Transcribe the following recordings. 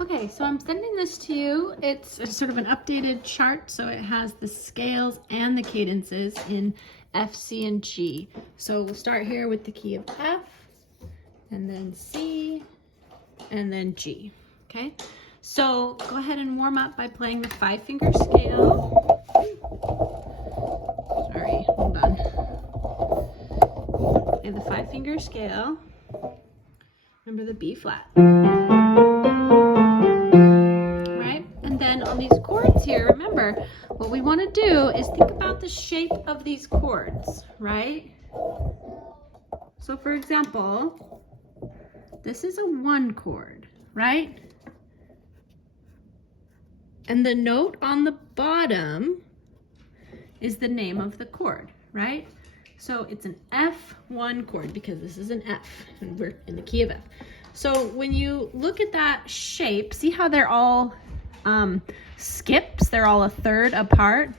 Okay, so I'm sending this to you. It's sort of an updated chart, so it has the scales and the cadences in F, C, and G. So we'll start here with the key of F, and then C, and then G, okay? So go ahead and warm up by playing the 5-finger scale. Sorry, hold on. Play the 5-finger scale. Remember the B flat. And then on these chords here, remember, what we want to do is think about the shape of these chords, right? So for example, this is a 1 chord, right? And the note on the bottom is the name of the chord, right? So it's an F1 chord because this is an F and we're in the key of F. So when you look at that shape, see how they're all skips, they're all a third apart.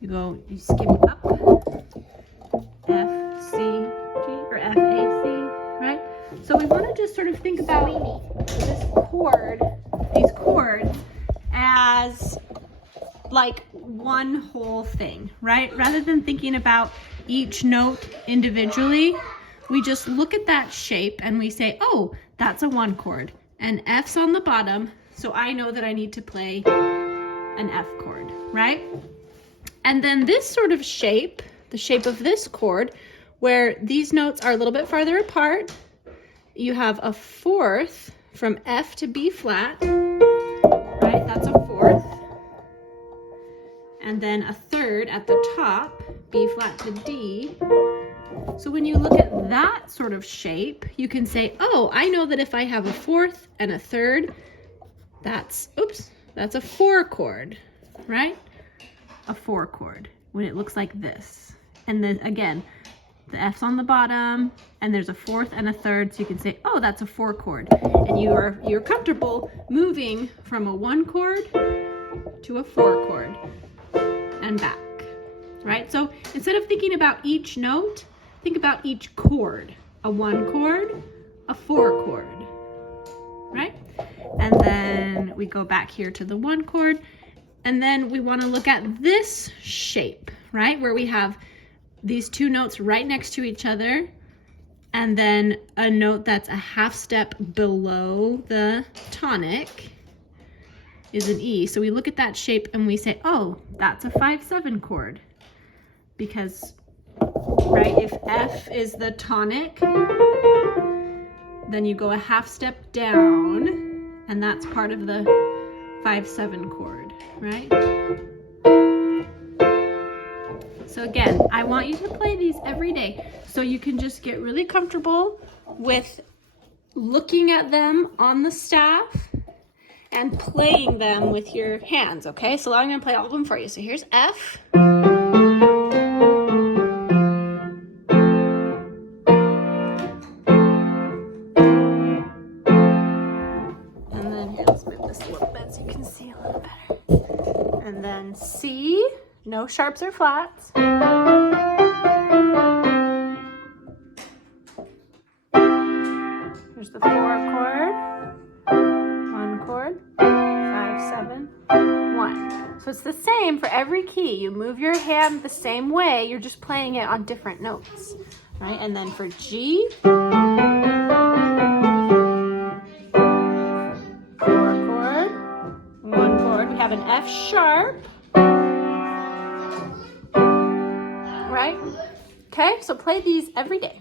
You skip up, F, C, G, or F, A, C, right? So we want to just sort of think about this chord, these chords, as like one whole thing, right? Rather than thinking about each note individually, we just look at that shape and we say, oh, that's a 1 chord, and F's on the bottom, so I know that I need to play an F chord, right? And then this sort of shape, the shape of this chord, where these notes are a little bit farther apart, you have a 4th from F to B flat, right? That's a 4th. And then a 3rd at the top, B flat to D. So when you look at that sort of shape, you can say, oh, I know that if I have a 4th and a 3rd, that's a 4 chord, right? A 4 chord when it looks like this. And then again, the F's on the bottom, and there's a 4th and a 3rd, so you can say, oh, that's a 4 chord. And you're comfortable moving from a 1 chord to a 4 chord and back, right? So instead of thinking about each note, think about each chord. A 1 chord, a 4 chord, right? And then we go back here to the 1 chord, and then we want to look at this shape, right? Where we have these 2 notes right next to each other, and then a note that's a half step below the tonic is an E. So we look at that shape and we say, oh, that's a 5/7 chord. Because, right, if F is the tonic, then you go a half step down, and that's part of the 5/7 chord, right? So again, I want you to play these every day so you can just get really comfortable with looking at them on the staff and playing them with your hands, okay? So I'm gonna play all of them for you. So here's F. And then here, let's move this a little bit so you can see a little better. And then C, no sharps or flats. Here's the 4 chord, 1 chord, 5/7, 1. So it's the same for every key. You move your hand the same way, you're just playing it on different notes, right? And then for G, 4 chord, 1 chord, we have an F sharp, right? Okay, so play these every day.